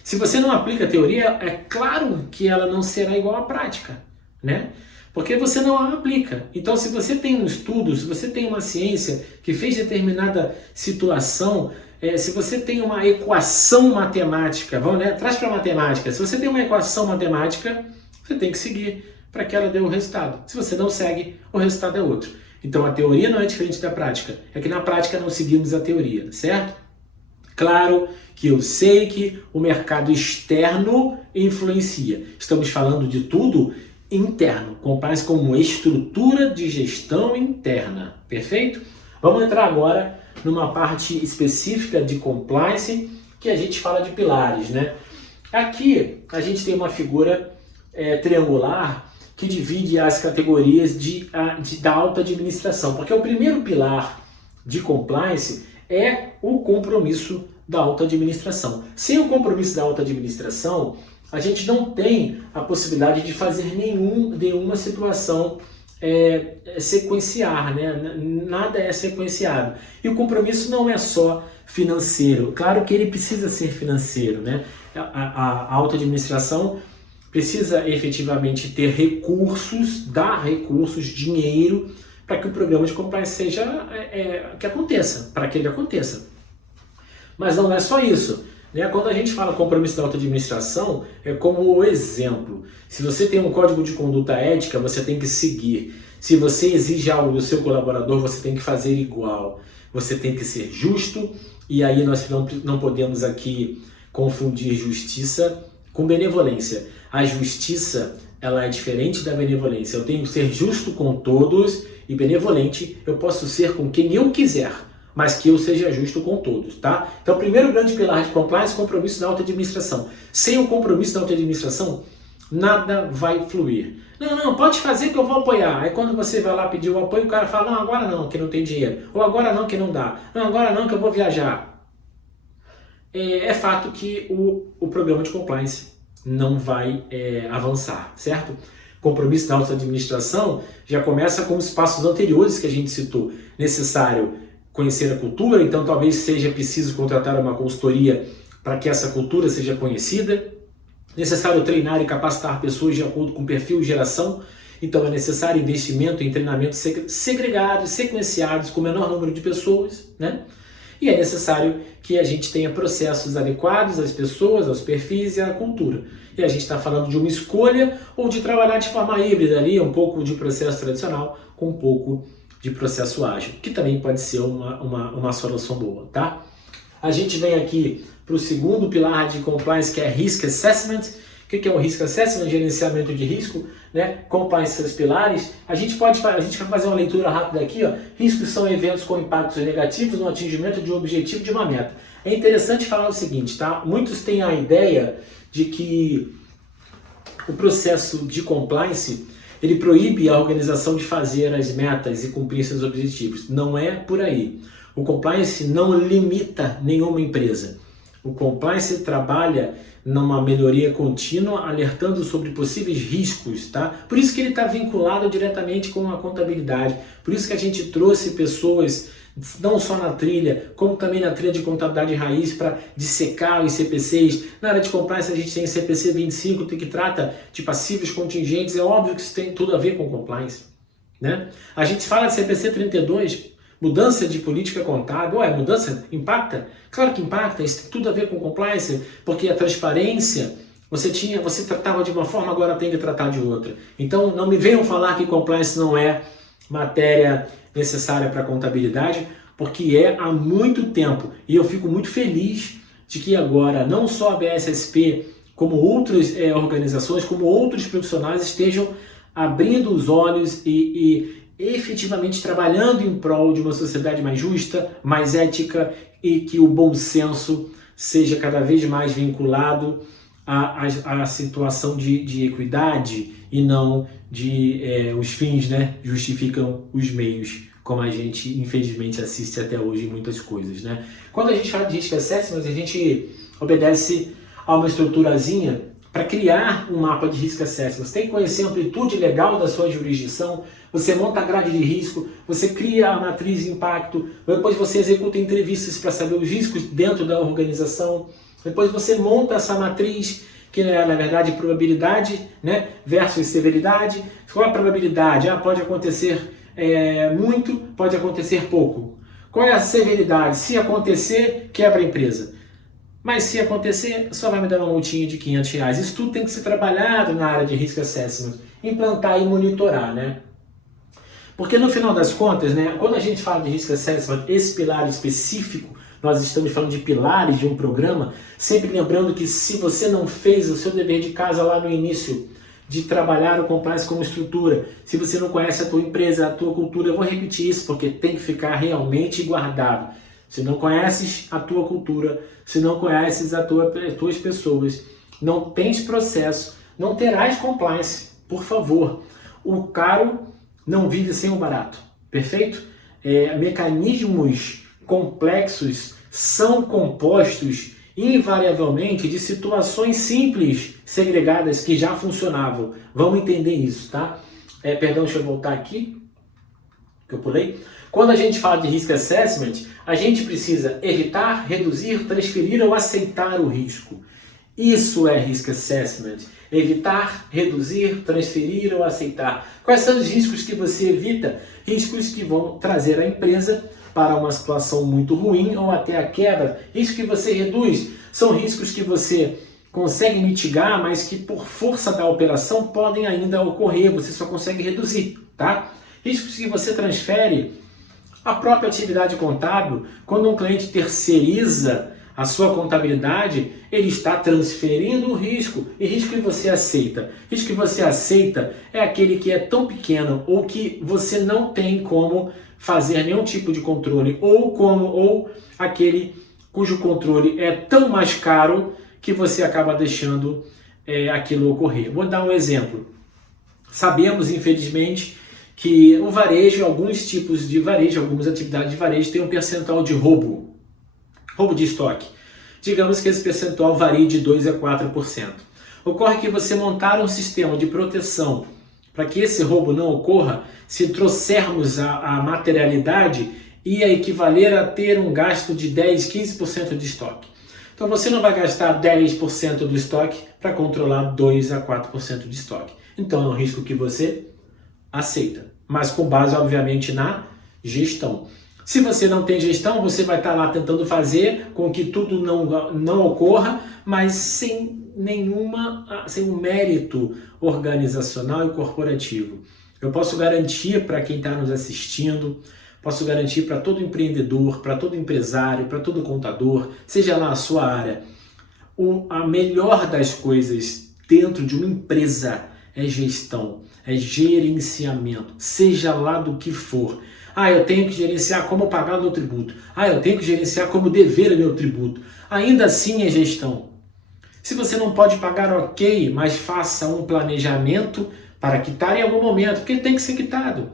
se você não aplica a teoria, é claro que ela não será igual à prática, né? Porque você não a aplica. Então, se você tem um estudo, se você tem uma ciência que fez determinada situação, se você tem uma equação matemática, vamos, né? Traz para a matemática. Se você tem uma equação matemática, você tem que seguir para que ela dê o resultado. Se você não segue, o resultado é outro. Então, a teoria não é diferente da prática. É que na prática não seguimos a teoria, certo? Claro que eu sei que o mercado externo influencia. Estamos falando de tudo interno, compliance como estrutura de gestão interna, perfeito? Vamos entrar agora numa parte específica de compliance que a gente fala de pilares, né? Aqui a gente tem uma figura triangular que divide as categorias da alta administração, porque o primeiro pilar de compliance é o compromisso da alta administração. Sem o compromisso da alta administração, a gente não tem a possibilidade de fazer nenhuma situação sequenciar, né? Nada é sequenciado. E o compromisso não é só financeiro. Claro que ele precisa ser financeiro, né? A alta administração precisa efetivamente ter recursos, dar recursos, dinheiro, para que o programa de compliance seja que aconteça, para que ele aconteça. Mas não é só isso, né? Quando a gente fala compromisso da alta administração, é como o exemplo. Se você tem um código de conduta ética, você tem que seguir. Se você exige algo do seu colaborador, você tem que fazer igual. Você tem que ser justo, e aí nós não podemos aqui confundir justiça com benevolência. A justiça, ela é diferente da benevolência. Eu tenho que ser justo com todos, e benevolente eu posso ser com quem eu quiser, mas que eu seja justo com todos, tá? Então, o primeiro grande pilar de compliance, compromisso da alta administração. Sem o compromisso da alta administração, nada vai fluir. Não, pode fazer que eu vou apoiar. Aí quando você vai lá pedir o apoio, o cara fala, não, agora não, que não tem dinheiro. Ou agora não, que não dá. Não, agora não, que eu vou viajar. É fato que o programa de compliance não vai avançar, certo? Compromisso da alta administração já começa com os passos anteriores que a gente citou. Necessário conhecer a cultura, então talvez seja preciso contratar uma consultoria para que essa cultura seja conhecida. Necessário treinar e capacitar pessoas de acordo com perfil e geração. Então é necessário investimento em treinamentos segregados, sequenciados, com o menor número de pessoas, né? E é necessário que a gente tenha processos adequados às pessoas, aos perfis e à cultura. E a gente está falando de uma escolha ou de trabalhar de forma híbrida ali, um pouco de processo tradicional com um pouco de processo ágil, que também pode ser uma solução boa, tá? A gente vem aqui para o segundo pilar de compliance, que é Risk Assessment. O que é o Risk Assessment? Gerenciamento de risco. né? Compliance seus pilares, a gente vai fazer uma leitura rápida aqui, ó. Riscos são eventos com impactos negativos no atingimento de um objetivo de uma meta. É interessante falar o seguinte, tá? Muitos têm a ideia de que o processo de compliance, ele proíbe a organização de fazer as metas e cumprir seus objetivos. Não é por aí. O compliance não limita nenhuma empresa. O compliance trabalha numa melhoria contínua, alertando sobre possíveis riscos, tá? Por isso que ele está vinculado diretamente com a contabilidade. Por isso que a gente trouxe pessoas, não só na trilha, como também na trilha de contabilidade raiz, para dissecar os CPCs. Na área de compliance a gente tem CPC 25, que trata de passivos contingentes. É óbvio que isso tem tudo a ver com compliance, né? A gente fala de CPC 32, mudança de política contábil. Ué, mudança impacta? Claro que impacta, isso tem tudo a ver com compliance, porque a transparência, você tratava de uma forma, agora tem que tratar de outra. Então não me venham falar que compliance não é matéria necessária para a contabilidade, porque é há muito tempo. E eu fico muito feliz de que agora não só a BSSP, como outras organizações, como outros profissionais estejam abrindo os olhos e efetivamente trabalhando em prol de uma sociedade mais justa, mais ética, e que o bom senso seja cada vez mais vinculado à situação de equidade e não de os fins, né, justificam os meios, como a gente infelizmente assiste até hoje em muitas coisas, né? Quando a gente fala de risk assessment, a gente obedece a uma estruturazinha para criar um mapa de risk assessment. Você tem que conhecer a amplitude legal da sua jurisdição, você monta a grade de risco, você cria a matriz de impacto, depois você executa entrevistas para saber os riscos dentro da organização, depois você monta essa matriz, que é, na verdade, probabilidade, né, versus severidade. Qual é a probabilidade? Pode acontecer muito, pode acontecer pouco. Qual é a severidade? Se acontecer, quebra a empresa. Mas se acontecer, só vai me dar uma multinha de R$500. Isso tudo tem que ser trabalhado na área de risk assessment, implantar e monitorar, né? Porque no final das contas, né, quando a gente fala de risk assessment, esse pilar específico, nós estamos falando de pilares de um programa, sempre lembrando que se você não fez o seu dever de casa lá no início, de trabalhar o compliance como estrutura, se você não conhece a tua empresa, a tua cultura, eu vou repetir isso porque tem que ficar realmente guardado. Se não conheces a tua cultura, se não conheces as tuas pessoas, não tens processo, não terás compliance, por favor. O caro não vive sem o barato, perfeito? Mecanismos complexos são compostos invariavelmente de situações simples, segregadas, que já funcionavam. Vamos entender isso, tá? Perdão, deixa eu voltar aqui, que eu pulei. Quando a gente fala de risk assessment, a gente precisa evitar, reduzir, transferir ou aceitar o risco. Isso é risk assessment. Evitar, reduzir, transferir ou aceitar. Quais são os riscos que você evita? Riscos que vão trazer a empresa para uma situação muito ruim ou até a quebra. Riscos que você reduz são riscos que você consegue mitigar, mas que por força da operação podem ainda ocorrer. Você só consegue reduzir, tá? Riscos que você transfere. A própria atividade contábil, quando um cliente terceiriza a sua contabilidade, ele está transferindo o risco. E risco que você aceita? Risco que você aceita é aquele que é tão pequeno ou que você não tem como fazer nenhum tipo de controle, ou aquele cujo controle é tão mais caro que você acaba deixando aquilo ocorrer. Vou dar um exemplo. Sabemos, infelizmente, que o varejo, alguns tipos de varejo, algumas atividades de varejo têm um percentual de roubo de estoque. Digamos que esse percentual varie de 2% a 4%. Ocorre que você montar um sistema de proteção para que esse roubo não ocorra, se trouxermos a materialidade, ia equivaler a ter um gasto de 10%, 15% de estoque. Então você não vai gastar 10% do estoque para controlar 2% a 4% de estoque. Então é um risco que você aceita, mas com base, obviamente, na gestão. Se você não tem gestão, você vai estar lá tentando fazer com que tudo não ocorra, mas sem um mérito organizacional e corporativo. Eu posso garantir para quem está nos assistindo, posso garantir para todo empreendedor, para todo empresário, para todo contador, seja lá a sua área, a melhor das coisas dentro de uma empresa é gestão, é gerenciamento, seja lá do que for. Eu tenho que gerenciar como pagar o meu tributo. Eu tenho que gerenciar como dever o meu tributo. Ainda assim é gestão. Se você não pode pagar, ok, mas faça um planejamento para quitar em algum momento, porque tem que ser quitado.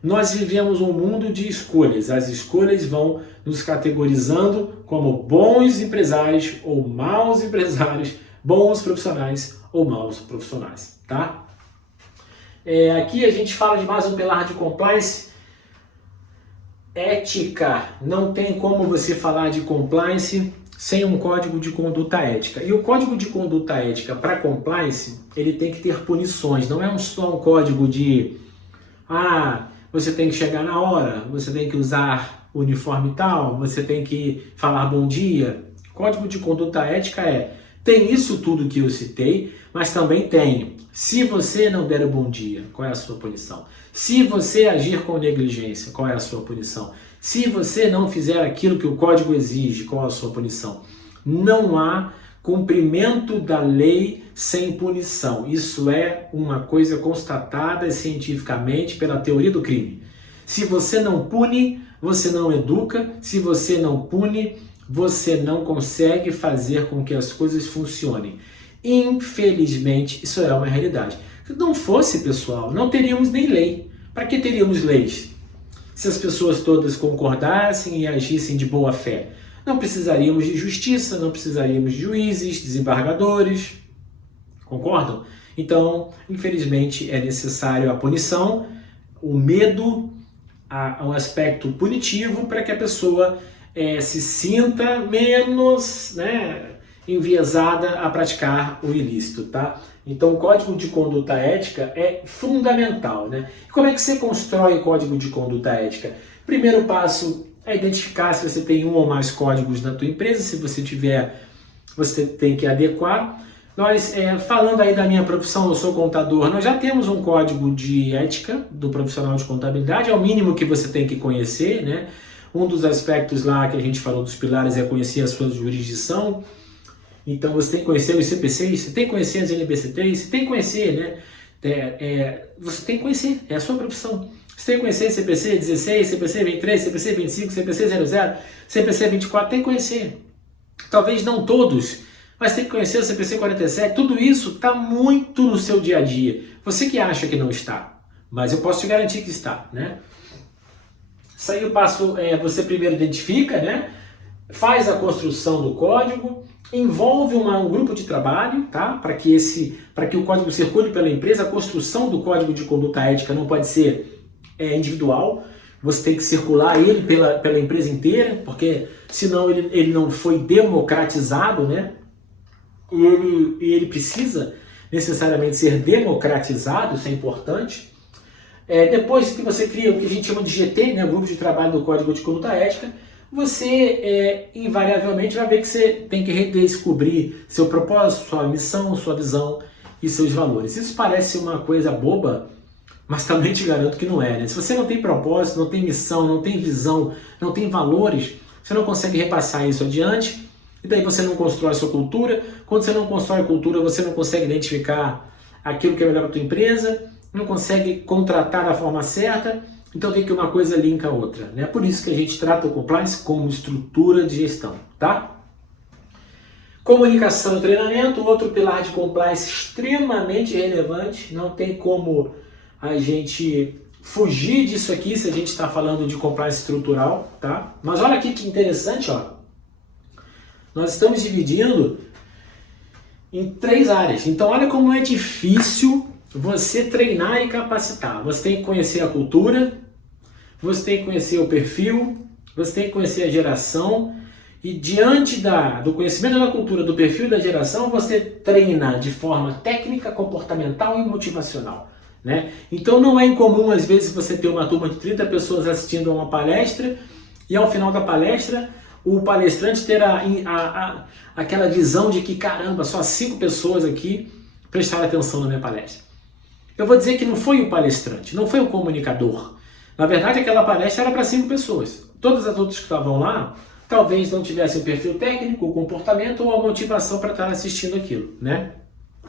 Nós vivemos um mundo de escolhas. As escolhas vão nos categorizando como bons empresários ou maus empresários, bons profissionais ou maus profissionais, tá? Aqui a gente fala de mais um pilar de compliance. Ética. Não tem como você falar de compliance sem um código de conduta ética. E o código de conduta ética para compliance, ele tem que ter punições. Não é só um código de você tem que chegar na hora, você tem que usar o uniforme tal, você tem que falar bom dia. Código de conduta ética tem isso tudo que eu citei, mas também tem, se você não der o bom dia, qual é a sua punição? Se você agir com negligência, qual é a sua punição? Se você não fizer aquilo que o código exige, qual é a sua punição? Não há cumprimento da lei sem punição. Isso é uma coisa constatada cientificamente pela teoria do crime. Se você não pune, você não educa. Se você não pune, você não consegue fazer com que as coisas funcionem. Infelizmente, isso é uma realidade. Se não fosse, pessoal, não teríamos nem lei. Para que teríamos leis? Se as pessoas todas concordassem e agissem de boa fé. Não precisaríamos de justiça, não precisaríamos de juízes, desembargadores. Concordam? Então, infelizmente, é necessário a punição, o medo, um aspecto punitivo para que a pessoa se sinta menos enviesada a praticar o ilícito, tá? Então, o código de conduta ética é fundamental, né? E como é que você constrói o código de conduta ética? Primeiro passo é identificar se você tem um ou mais códigos na tua empresa. Se você tiver, você tem que adequar. Nós, falando aí da minha profissão, eu sou contador, nós já temos um código de ética do profissional de contabilidade, é o mínimo que você tem que conhecer, né? Um dos aspectos lá que a gente falou dos pilares é conhecer a sua jurisdição. Então você tem que conhecer os CPCs, você tem que conhecer as NBC3, você tem que conhecer, né? Você tem que conhecer, é a sua profissão. Você tem que conhecer CPC 16, CPC 23, CPC 25, CPC 00, CPC 24, tem que conhecer. Talvez não todos, mas tem que conhecer o CPC 47. Tudo isso está muito no seu dia a dia. Você que acha que não está, mas eu posso te garantir que está, né? Isso aí o passo você primeiro identifica, né? Faz a construção do código, envolve um grupo de trabalho, tá? Para que o código circule pela empresa. A construção do código de conduta ética não pode ser individual, você tem que circular ele pela empresa inteira, porque senão ele não foi democratizado, né? E ele precisa necessariamente ser democratizado, isso é importante. Depois que você cria o que a gente chama de GT, né, Grupo de Trabalho do Código de Conduta Ética, você invariavelmente vai ver que você tem que redescobrir seu propósito, sua missão, sua visão e seus valores. Isso parece uma coisa boba, mas também te garanto que não é, né? Se você não tem propósito, não tem missão, não tem visão, não tem valores, você não consegue repassar isso adiante, e daí você não constrói a sua cultura. Quando você não constrói a cultura, você não consegue identificar aquilo que é melhor para a tua empresa, não consegue contratar da forma certa. Então tem que uma coisa linka a outra, né? Por isso que a gente trata o compliance como estrutura de gestão, tá? Comunicação e treinamento, outro pilar de compliance extremamente relevante. Não tem como a gente fugir disso aqui se a gente está falando de compliance estrutural, tá? Mas olha aqui que interessante, ó. Nós estamos dividindo em 3 áreas. Então olha como é difícil você treinar e capacitar. Você tem que conhecer a cultura, você tem que conhecer o perfil, você tem que conhecer a geração, e diante do conhecimento da cultura, do perfil e da geração, você treina de forma técnica, comportamental e motivacional, né? Então não é incomum às vezes você ter uma turma de 30 pessoas assistindo a uma palestra e ao final da palestra o palestrante ter aquela visão de que, caramba, só 5 pessoas aqui prestaram atenção na minha palestra. Eu vou dizer que não foi o palestrante, não foi o comunicador. Na verdade, aquela palestra era para 5 pessoas. Todas as outras que estavam lá, talvez não tivessem o perfil técnico, o comportamento ou a motivação para estar assistindo aquilo, né?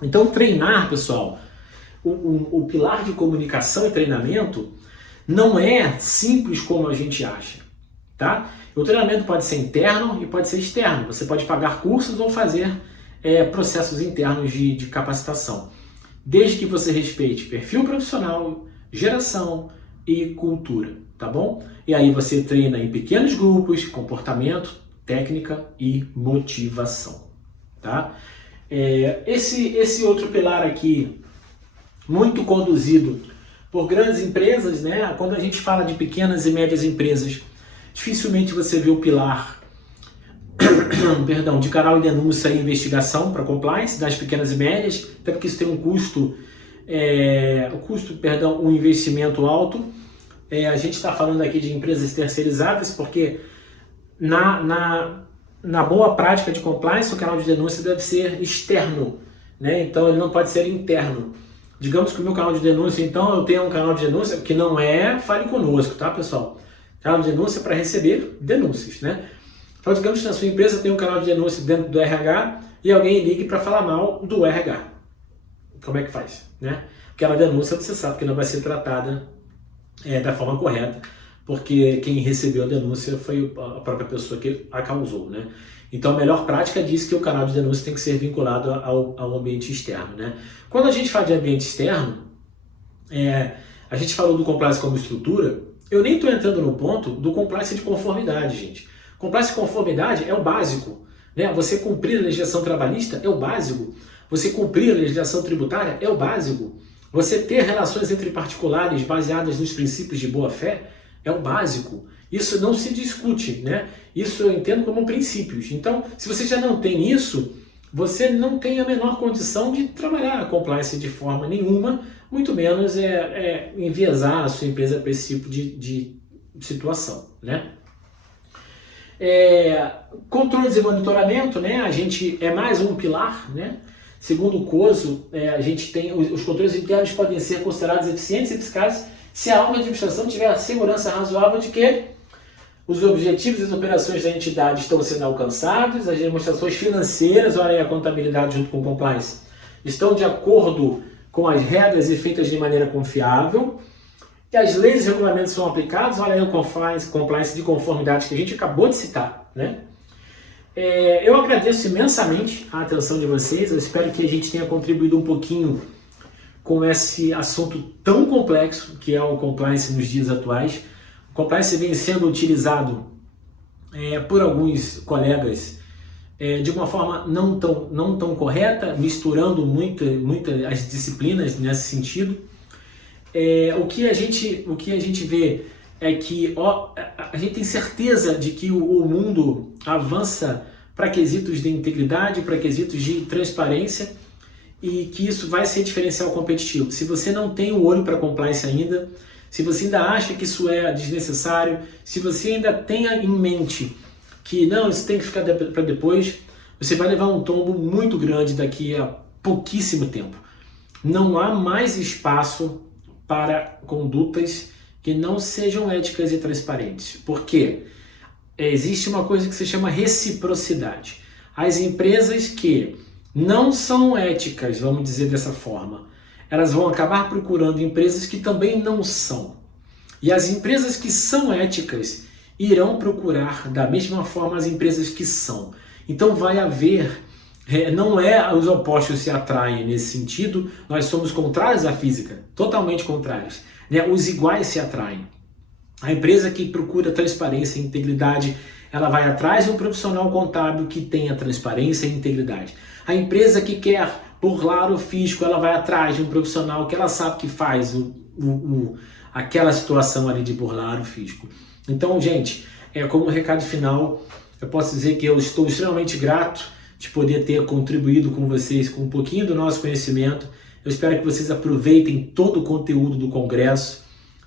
Então, treinar, pessoal, o pilar de comunicação e treinamento não é simples como a gente acha, tá? O treinamento pode ser interno e pode ser externo. Você pode pagar cursos ou fazer processos internos de capacitação, desde que você respeite perfil profissional, geração e cultura, tá bom? E aí você treina em pequenos grupos, comportamento, técnica e motivação, tá? Esse outro pilar aqui, muito conduzido por grandes empresas, né? Quando a gente fala de pequenas e médias empresas, dificilmente você vê o pilar perdão, de canal de denúncia e investigação para compliance das pequenas e médias, até porque isso tem um custo, um investimento alto. A gente está falando aqui de empresas terceirizadas, porque na boa prática de compliance, o canal de denúncia deve ser externo, né? Então ele não pode ser interno. Digamos que o meu canal de denúncia, então eu tenho um canal de denúncia que não fale conosco, tá, pessoal? Canal de denúncia para receber denúncias, né? Então digamos que na sua empresa tem um canal de denúncia dentro do RH e alguém ligue para falar mal do RH. Como é que faz, né? Aquela denúncia você sabe que não vai ser tratada da forma correta, porque quem recebeu a denúncia foi a própria pessoa que a causou, né? Então a melhor prática diz que o canal de denúncia tem que ser vinculado ao ambiente externo, né? Quando a gente fala de ambiente externo, a gente falou do compliance como estrutura, eu nem estou entrando no ponto do compliance de conformidade, gente. Compliance de conformidade é o básico, né? Você cumprir a legislação trabalhista é o básico, você cumprir a legislação tributária é o básico, você ter relações entre particulares baseadas nos princípios de boa-fé é o básico. Isso não se discute, né? Isso eu entendo como princípios. Então, se você já não tem isso, você não tem a menor condição de trabalhar a compliance de forma nenhuma, muito menos enviesar a sua empresa para esse tipo de situação, né? Controles e monitoramento, né? A gente mais um pilar, né? Segundo o COSO, a gente tem os controles internos podem ser considerados eficientes e eficazes se a administração tiver a segurança razoável de que os objetivos e as operações da entidade estão sendo alcançados, as demonstrações financeiras, olha aí a contabilidade junto com o compliance, estão de acordo com as regras e feitas de maneira confiável, e as leis e regulamentos são aplicados, olha aí o compliance de conformidade que a gente acabou de citar, né? Eu agradeço imensamente a atenção de vocês, eu espero que a gente tenha contribuído um pouquinho com esse assunto tão complexo que é o compliance nos dias atuais. O compliance vem sendo utilizado por alguns colegas de uma forma não tão correta, misturando muito as disciplinas nesse sentido. O que a gente vê é que a gente tem certeza de que o mundo avança para quesitos de integridade, para quesitos de transparência, e que isso vai ser diferencial competitivo. Se você não tem o olho para compliance ainda, se você ainda acha que isso é desnecessário, se você ainda tem em mente que não, isso tem que ficar para depois, você vai levar um tombo muito grande daqui a pouquíssimo tempo. Não há mais espaço para condutas que não sejam éticas e transparentes. Por quê? Existe uma coisa que se chama reciprocidade. As empresas que não são éticas, vamos dizer dessa forma, elas vão acabar procurando empresas que também não são. E as empresas que são éticas irão procurar da mesma forma as empresas que são. Então vai haver, não os opostos se atraem nesse sentido, nós somos contrários à física, totalmente contrários. Os iguais se atraem. A empresa que procura transparência e integridade, ela vai atrás de um profissional contábil que tenha transparência e integridade. A empresa que quer burlar o fisco, ela vai atrás de um profissional que ela sabe que faz aquela situação ali de burlar o fisco. Então, gente, como recado final, eu posso dizer que eu estou extremamente grato de poder ter contribuído com vocês com um pouquinho do nosso conhecimento. Eu espero que vocês aproveitem todo o conteúdo do Congresso.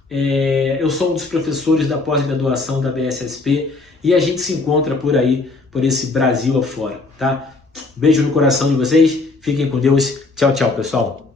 Eu sou um dos professores da pós-graduação da BSSP e a gente se encontra por aí, por esse Brasil afora, tá? Beijo no coração de vocês, fiquem com Deus. Tchau, tchau, pessoal.